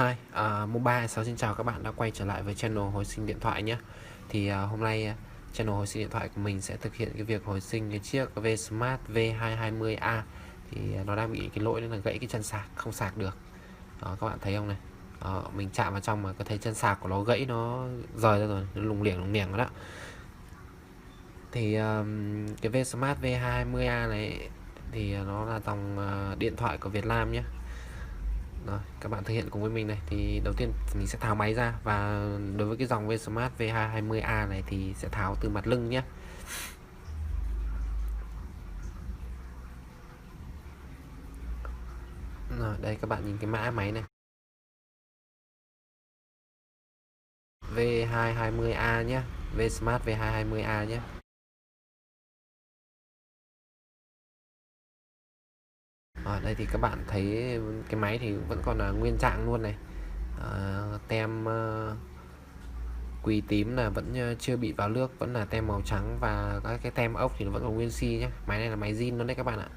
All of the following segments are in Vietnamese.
Hi, Mobile 6 xin chào các bạn đã quay trở lại với channel hồi sinh điện thoại nhé. Thì hôm nay channel hồi sinh điện thoại của mình sẽ thực hiện cái việc hồi sinh cái chiếc Vsmart V220a. Thì nó đang bị cái lỗi là gãy cái chân sạc, không sạc được. Đó, các bạn thấy không này? Mình chạm vào trong mà có thấy chân sạc của nó gãy, nó rời ra rồi, nó lủng liềng rồi đó. Thì cái Vsmart V220a này thì nó là dòng điện thoại của Việt Nam nhé. Rồi, các bạn thực hiện cùng với mình này. Thì đầu tiên mình sẽ tháo máy ra, và đối với cái dòng Vsmart V220a này thì sẽ tháo từ mặt lưng nhé. Rồi, đây các bạn nhìn cái mã máy này, V220a nhé, Vsmart V220a nhé. Ở đây thì các bạn thấy cái máy thì vẫn còn là nguyên trạng luôn này. Tem quỳ tím là vẫn chưa bị vào nước, vẫn là tem màu trắng, và các cái tem ốc thì nó vẫn còn nguyên si nhé. Máy này là máy zin luôn đấy các bạn ạ.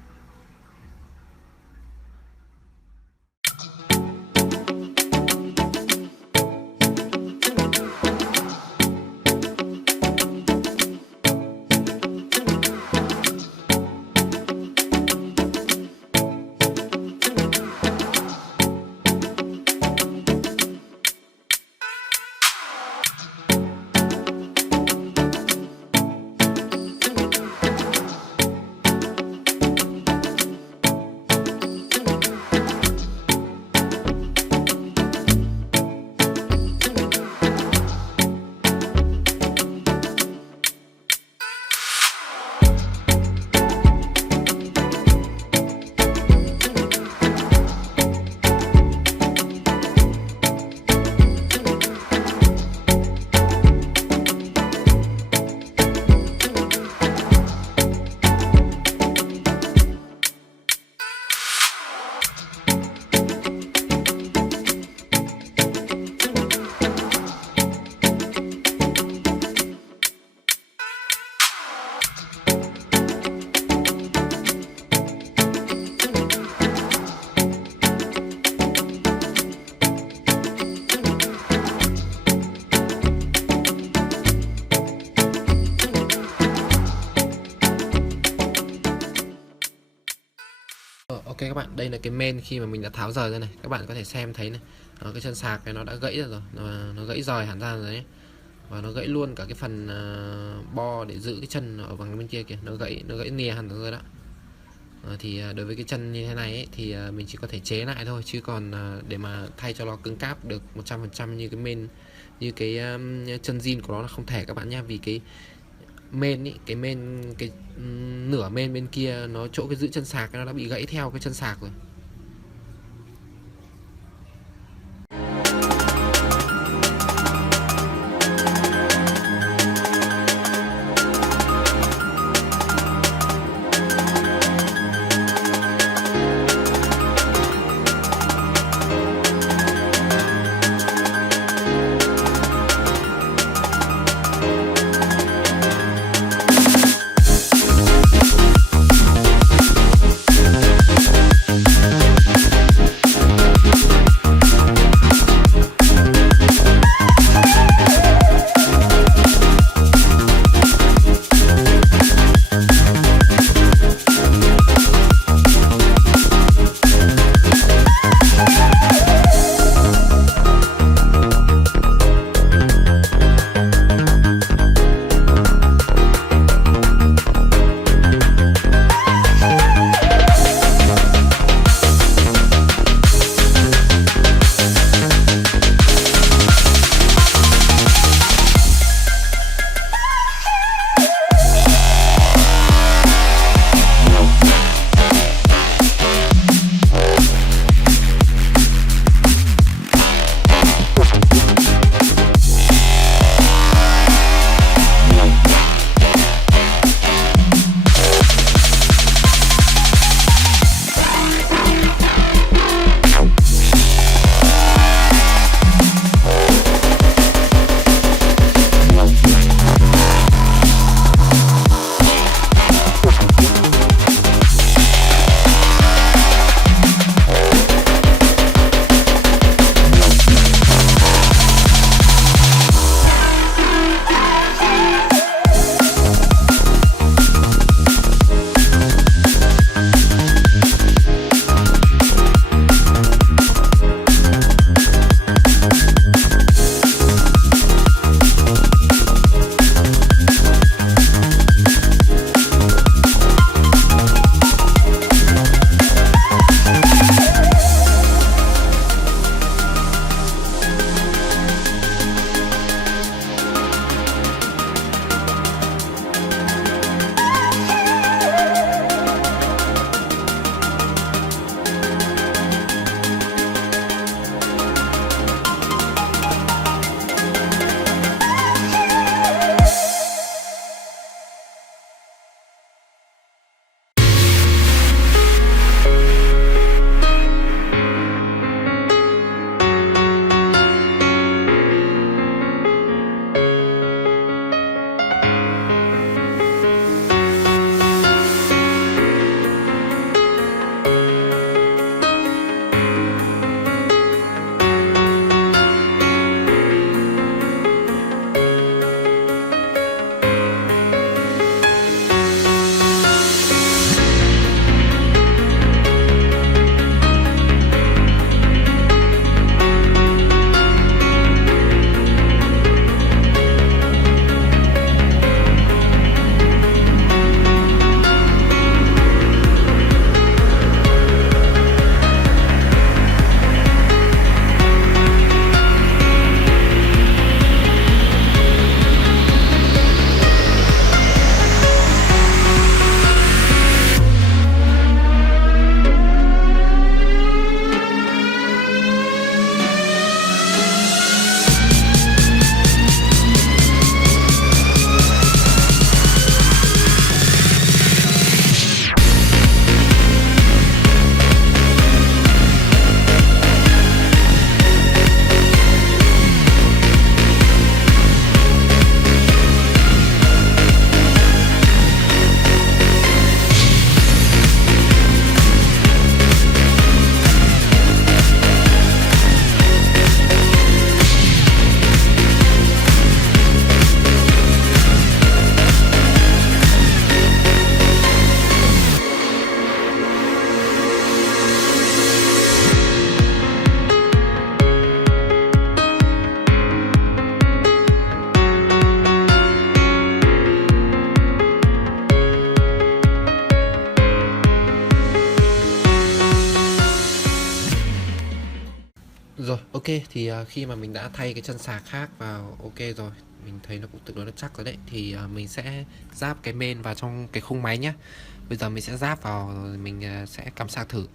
Ok các bạn, đây là cái main khi mà mình đã tháo rời ra này. Các bạn có thể xem thấy này, cái chân sạc này nó đã gãy rồi, nó gãy rời hẳn ra rồi đấy. Và nó gãy luôn cả cái phần bo để giữ cái chân ở bằng bên kia kìa, nó gãy nìa hẳn rồi đó. Thì đối với cái chân như thế này ấy, thì mình chỉ có thể chế lại thôi, chứ còn để mà thay cho nó cứng cáp được 100% như cái main, như cái chân zin của nó là không thể các bạn nhé. Vì cái main ý, cái nửa main bên kia, nó chỗ cái giữ chân sạc nó đã bị gãy theo cái chân sạc rồi. Ok, thì khi mà mình đã thay cái chân sạc khác vào ok rồi, mình thấy nó cũng tương đối nó chắc rồi đấy, thì mình sẽ ráp cái main vào trong cái khung máy nhé. Bây giờ mình sẽ ráp vào rồi mình sẽ cắm sạc thử.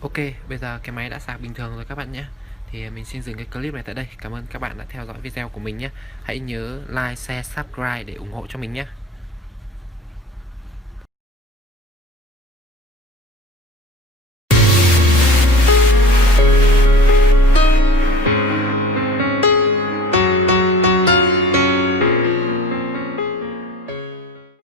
Ok, bây giờ cái máy đã sạc bình thường rồi các bạn nhé. Thì mình xin dừng cái clip này tại đây. Cảm ơn các bạn đã theo dõi video của mình nhé. Hãy nhớ like, share, subscribe để ủng hộ cho mình nhé.